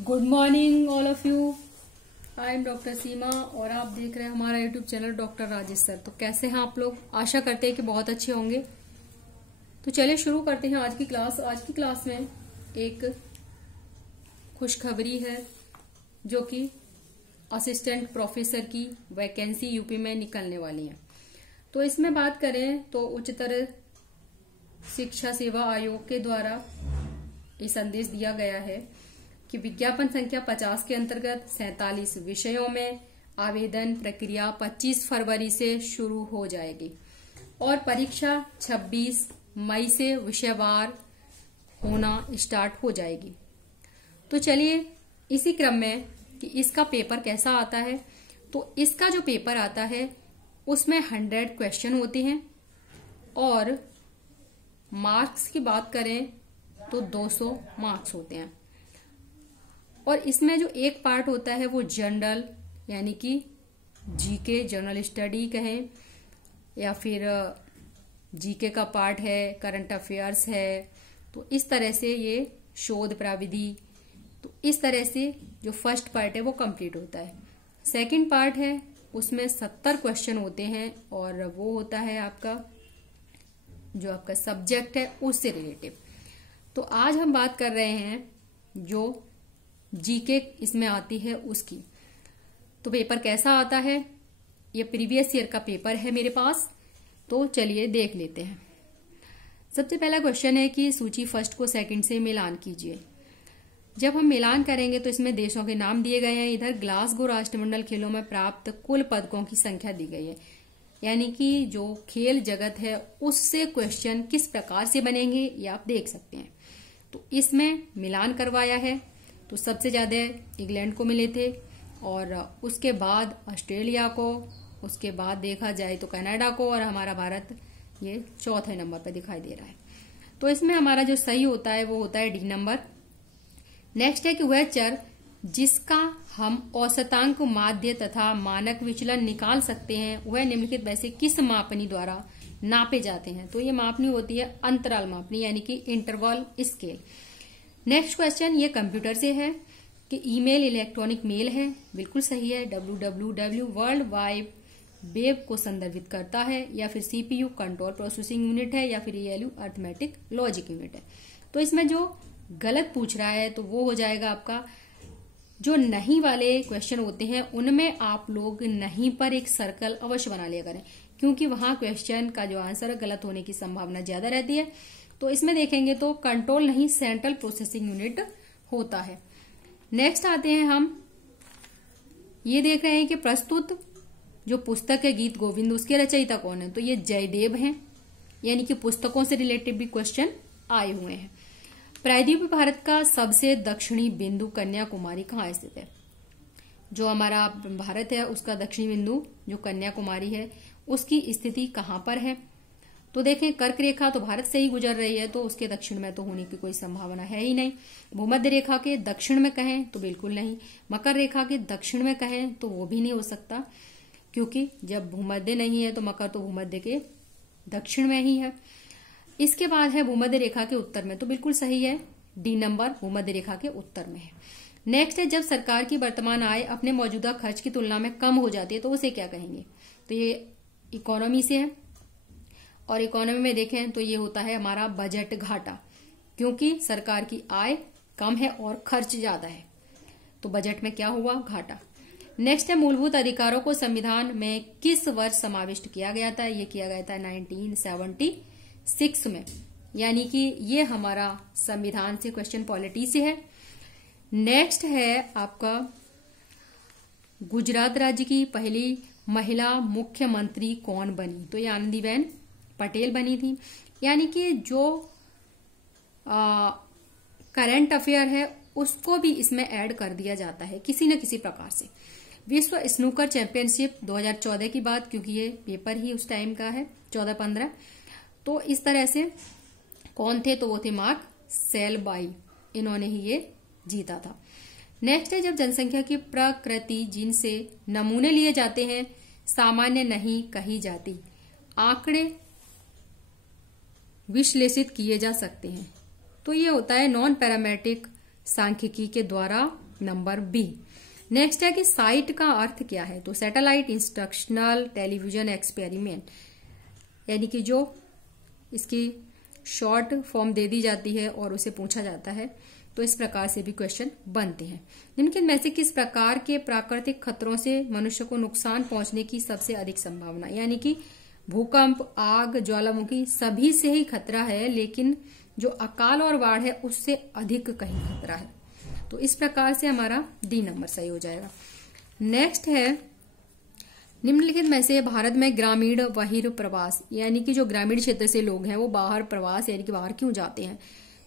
Good morning all of you. I am doctor Seema और आप देख रहे हैं हमारा YouTube channel doctor Rajesh sir. तो कैसे हैं आप लोग? आशा करते हैं कि बहुत अच्छे होंगे। तो चलिए शुरू करते हैं आज की क्लास। आज की क्लास में एक खुशखबरी है जो कि असिस्टेंट प्रोफेसर की वैकेंसी यूपी में निकलने वाली है। तो इसमें बात करें तो उच्चतर शिक्षा सेवा आयोग के द्वारा ये संदेश दिया गया है कि विज्ञापन संख्या 50 के अंतर्गत 47 विषयों में आवेदन प्रक्रिया 25 फरवरी से शुरू हो जाएगी और परीक्षा 26 मई से विषयवार होना स्टार्ट हो जाएगी। तो चलिए इसी क्रम में कि इसका पेपर कैसा आता है, तो इसका जो पेपर आता है उसमें 100 क्वेश्चन होते हैं और मार्क्स की बात करें तो 200 मार्क्स होते हैं। और इसमें जो एक पार्ट होता है वो जनरल यानी कि जीके जनरल स्टडी कहें या फिर जीके का पार्ट है, करंट अफेयर्स है। तो इस तरह से ये शोध प्राविधि, तो इस तरह से जो फर्स्ट पार्ट है वो कंप्लीट होता है। सेकंड पार्ट है उसमें 70 क्वेश्चन होते हैं और वो होता है आपका जो आपका सब्जेक्ट है उससे रिलेटिव। तो आज हम बात कर रहे हैं जो जीके इसमें आती है उसकी। तो पेपर कैसा आता है, ये प्रीवियस ईयर का पेपर है मेरे पास। तो चलिए देख लेते हैं। सबसे पहला क्वेश्चन है कि सूची फर्स्ट को सेकंड से मिलान कीजिए। जब हम मिलान करेंगे तो इसमें देशों के नाम दिए गए हैं। इधर ग्लासगो राष्ट्रमंडल खेलों में प्राप्त कुल पदकों की संख्या दी गई है, यानी कि जो खेल जगत है उससे क्वेश्चन किस प्रकार से बनेंगे ये आप देख सकते हैं। तो इसमें मिलान करवाया है तो सबसे ज्यादा इंग्लैंड को मिले थे और उसके बाद ऑस्ट्रेलिया को, उसके बाद देखा जाए तो कनाडा को और हमारा भारत ये चौथे नंबर पर दिखाई दे रहा है। तो इसमें हमारा जो सही होता है वो होता है डी नंबर। नेक्स्ट है कि वह चर जिसका हम औसतांक माध्य तथा मानक विचलन निकाल सकते हैं वह निम्नलिखित में से किस मापनी द्वारा नापे जाते हैं। तो ये मापनी होती है अंतराल मापनी यानी कि इंटरवल स्केल। नेक्स्ट क्वेश्चन ये कंप्यूटर से है कि ईमेल इलेक्ट्रॉनिक मेल है, बिल्कुल सही है। www वर्ल्ड वाइड वेब को संदर्भित करता है या फिर सीपीयू कंट्रोल प्रोसेसिंग यूनिट है या फिर ईएलयू अर्थमेटिक लॉजिक यूनिट है। तो इसमें जो गलत पूछ रहा है तो वो हो जाएगा आपका जो नहीं वाले क्वेश्चन होते हैं उनमें आप लोग नहीं पर एक सर्कल अवश्य बना लिया करें, क्योंकि वहां क्वेश्चन का जो आंसर गलत होने की संभावना ज्यादा रहती है। तो इसमें देखेंगे तो कंट्रोल नहीं सेंट्रल प्रोसेसिंग यूनिट होता है। नेक्स्ट आते हैं हम ये देख रहे हैं कि प्रस्तुत जो पुस्तक है गीत गोविंद उसके रचयिता कौन है। तो ये जयदेव हैं, यानी कि पुस्तकों से रिलेटेड भी क्वेश्चन आए हुए हैं। प्रायद्वीपीय भारत का सबसे दक्षिणी बिंदु कन्याकुमारी कहाँ स्थित है। जो हमारा भारत है उसका दक्षिणी बिंदु जो कन्याकुमारी है उसकी स्थिति कहाँ पर है। तो देखें कर्क रेखा तो भारत से ही गुजर रही है तो उसके दक्षिण में तो होने की कोई संभावना है ही नहीं। भूमध्य रेखा के दक्षिण में कहें तो बिल्कुल नहीं। मकर रेखा के दक्षिण में कहें तो वो भी नहीं हो सकता, क्योंकि जब भूमध्य नहीं है तो मकर तो भूमध्य के दक्षिण में ही है। इसके बाद है भूमध्य रेखा के उत्तर में, तो बिल्कुल सही है डी नंबर भूमध्य रेखा के उत्तर में है। नेक्स्ट है जब सरकार की वर्तमान आय अपने मौजूदा खर्च की तुलना में कम हो जाती है तो उसे क्या कहेंगे। तो ये इकोनॉमी से है और इकोनॉमी में देखें तो ये होता है हमारा बजट घाटा, क्योंकि सरकार की आय कम है और खर्च ज्यादा है तो बजट में क्या हुआ, घाटा। नेक्स्ट है मूलभूत अधिकारों को संविधान में किस वर्ष समाविष्ट किया गया था। ये किया गया था 1976 में, यानी कि ये हमारा संविधान से क्वेश्चन पॉलिटी से है। नेक्स्ट है आपका गुजरात राज्य की पहली महिला मुख्यमंत्री कौन बनी। तो ये आनंदीबेन पटेल बनी थी, यानी कि जो करंट अफेयर है उसको भी इसमें ऐड कर दिया जाता है किसी न किसी प्रकार से। विश्व स्नूकर चैंपियनशिप 2014 की बात, क्योंकि ये पेपर ही उस टाइम का है 14-15। तो इस तरह से कौन थे, तो वो थे मार्क सेलबाई, इन्होंने ही ये जीता था। नेक्स्ट है जब जनसंख्या की प्रकृति जिनसे नमूने लिए जाते हैं सामान्य नहीं कही जाती, आंकड़े विश्लेषित किए जा सकते हैं। तो ये होता है नॉन पैरामेट्रिक सांख्यिकी के द्वारा नंबर बी। नेक्स्ट है कि साइट का अर्थ क्या है, तो सैटेलाइट इंस्ट्रक्शनल टेलीविजन एक्सपेरिमेंट, यानी कि जो इसकी शॉर्ट फॉर्म दे दी जाती है और उसे पूछा जाता है, तो इस प्रकार से भी क्वेश्चन बनते हैं। निम्नलिखित में से किस प्रकार के प्राकृतिक खतरों से मनुष्य को नुकसान पहुंचने की सबसे अधिक संभावना, यानी कि भूकंप, आग, ज्वालामुखी सभी से ही खतरा है, लेकिन जो अकाल और बाढ़ है उससे अधिक कहीं खतरा है। तो इस प्रकार से हमारा डी नंबर सही हो जाएगा। नेक्स्ट है निम्नलिखित में से भारत में ग्रामीण बहिर्प्रवास, यानी कि जो ग्रामीण क्षेत्र से लोग हैं वो बाहर प्रवास यानी कि बाहर क्यों जाते हैं,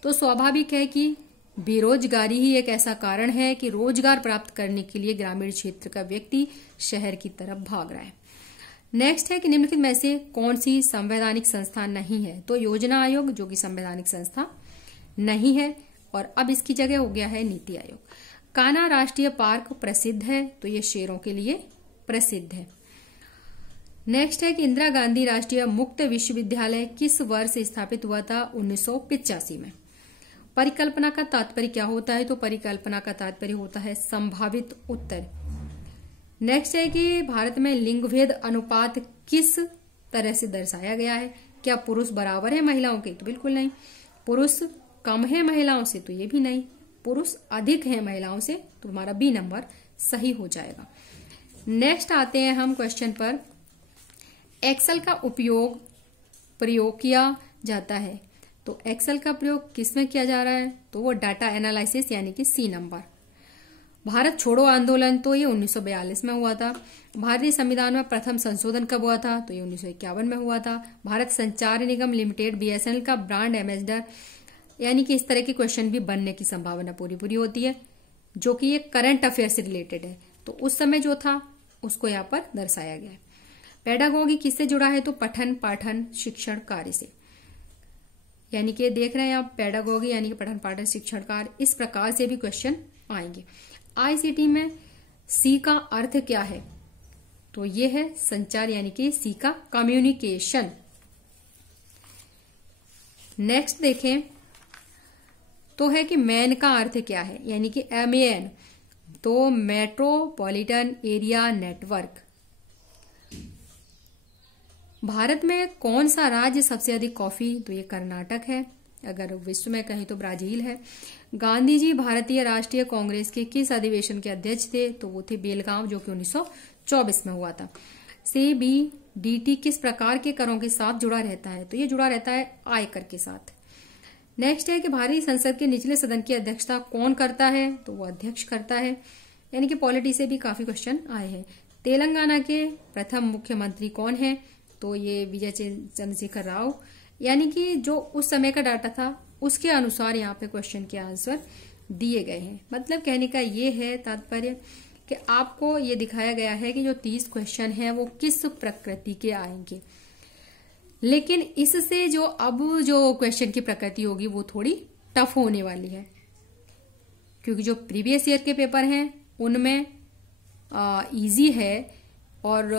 तो स्वाभाविक है कि बेरोजगारी ही एक ऐसा कारण है कि रोजगार प्राप्त करने के लिए ग्रामीण क्षेत्र का व्यक्ति शहर की तरफ भाग रहा है। नेक्स्ट है कि निम्नलिखित में से कौन सी संवैधानिक संस्था नहीं है, तो योजना आयोग जो कि संवैधानिक संस्था नहीं है, और अब इसकी जगह हो गया है नीति आयोग। कान्हा राष्ट्रीय पार्क प्रसिद्ध है, तो ये शेरों के लिए प्रसिद्ध है। नेक्स्ट है कि इंदिरा गांधी राष्ट्रीय मुक्त विश्वविद्यालय किस वर्ष स्थापित हुआ था, 1985 में। परिकल्पना का तात्पर्य क्या होता है, तो परिकल्पना का तात्पर्य होता है संभावित उत्तर। नेक्स्ट है कि भारत में लिंग भेद अनुपात किस तरह से दर्शाया गया है, क्या पुरुष बराबर है महिलाओं के, तो बिल्कुल नहीं। पुरुष कम है महिलाओं से, तो ये भी नहीं। पुरुष अधिक है महिलाओं से, तो हमारा बी नंबर सही हो जाएगा। नेक्स्ट आते हैं हम क्वेश्चन पर, एक्सेल का प्रयोग किया जाता है, तो एक्सेल का प्रयोग किसमें किया जा रहा है, तो वो डाटा एनालिसिस यानी कि सी नंबर। भारत छोड़ो आंदोलन, तो ये 1942 में हुआ था। भारतीय संविधान में प्रथम संशोधन कब हुआ था, तो ये 1951 में हुआ था। भारत संचार निगम लिमिटेड बीएसएनएल का ब्रांड एम्बेसडर, यानी कि इस तरह के क्वेश्चन भी बनने की संभावना पूरी होती है, जो कि ये करंट अफेयर से रिलेटेड है, तो उस समय जो था उसको यहाँ पर दर्शाया गया है। पेडागोगी किससे जुड़ा है, तो पठन पाठन शिक्षण कार्य से, यानी कि देख रहे हैं आप पेडागोगी यानी कि पठन पाठन शिक्षण कार्य, इस प्रकार से भी क्वेश्चन आएंगे। आईसीटी में सी का अर्थ क्या है, तो ये है संचार यानी कि सी का कम्युनिकेशन। नेक्स्ट देखें तो है कि मैन का अर्थ क्या है, यानी कि MAN, तो मेट्रोपॉलिटन एरिया नेटवर्क। भारत में कौन सा राज्य सबसे अधिक कॉफी, तो ये कर्नाटक है। अगर विश्व में कहीं तो ब्राजील है। गांधी जी भारतीय राष्ट्रीय कांग्रेस के किस अधिवेशन के अध्यक्ष थे, तो वो थे बेलगांव, जो कि 1924 में हुआ था। CBDT किस प्रकार के करों के साथ जुड़ा रहता है, तो ये जुड़ा रहता है आयकर के साथ। नेक्स्ट है कि भारतीय संसद के निचले सदन की अध्यक्षता कौन करता है, तो वो अध्यक्ष करता है, यानी कि पॉलिटी से भी काफी क्वेश्चन आए हैं। तेलंगाना के प्रथम मुख्यमंत्री कौन है, तो ये विजय चंद्रशेखर राव, यानी कि जो उस समय का डाटा था उसके अनुसार यहाँ पे क्वेश्चन के आंसर दिए गए हैं। मतलब कहने का ये है तात्पर्य कि आपको ये दिखाया गया है कि जो 30 क्वेश्चन हैं वो किस प्रकृति के आएंगे, लेकिन इससे जो अब जो क्वेश्चन की प्रकृति होगी वो थोड़ी टफ होने वाली है, क्योंकि जो प्रीवियस ईयर के पेपर हैं उनमें इजी है और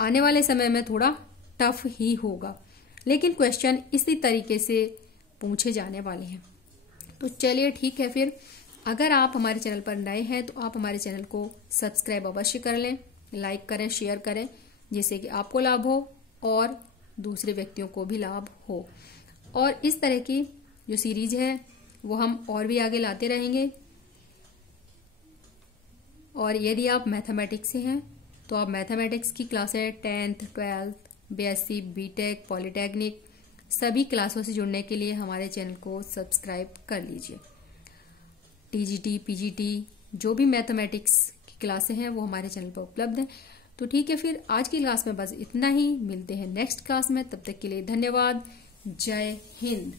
आने वाले समय में थोड़ा टफ ही होगा, लेकिन क्वेश्चन इसी तरीके से पूछे जाने वाले हैं। तो चलिए ठीक है, फिर अगर आप हमारे चैनल पर नए हैं तो आप हमारे चैनल को सब्सक्राइब अवश्य कर लें, लाइक करें, शेयर करें, जिससे कि आपको लाभ हो और दूसरे व्यक्तियों को भी लाभ हो। और इस तरह की जो सीरीज है वो हम और भी आगे लाते रहेंगे। और यदि आप मैथमेटिक्स से हैं तो आप मैथमेटिक्स की क्लासें 10th, 12th, BSc, BTech, polytechnic सभी क्लासों से जुड़ने के लिए हमारे चैनल को सब्सक्राइब कर लीजिए। TGT, PGT जो भी मैथमेटिक्स की क्लासें हैं वो हमारे चैनल पर उपलब्ध हैं। तो ठीक है, फिर आज की क्लास में बस इतना ही। मिलते हैं नेक्स्ट क्लास में, तब तक के लिए धन्यवाद। जय हिंद।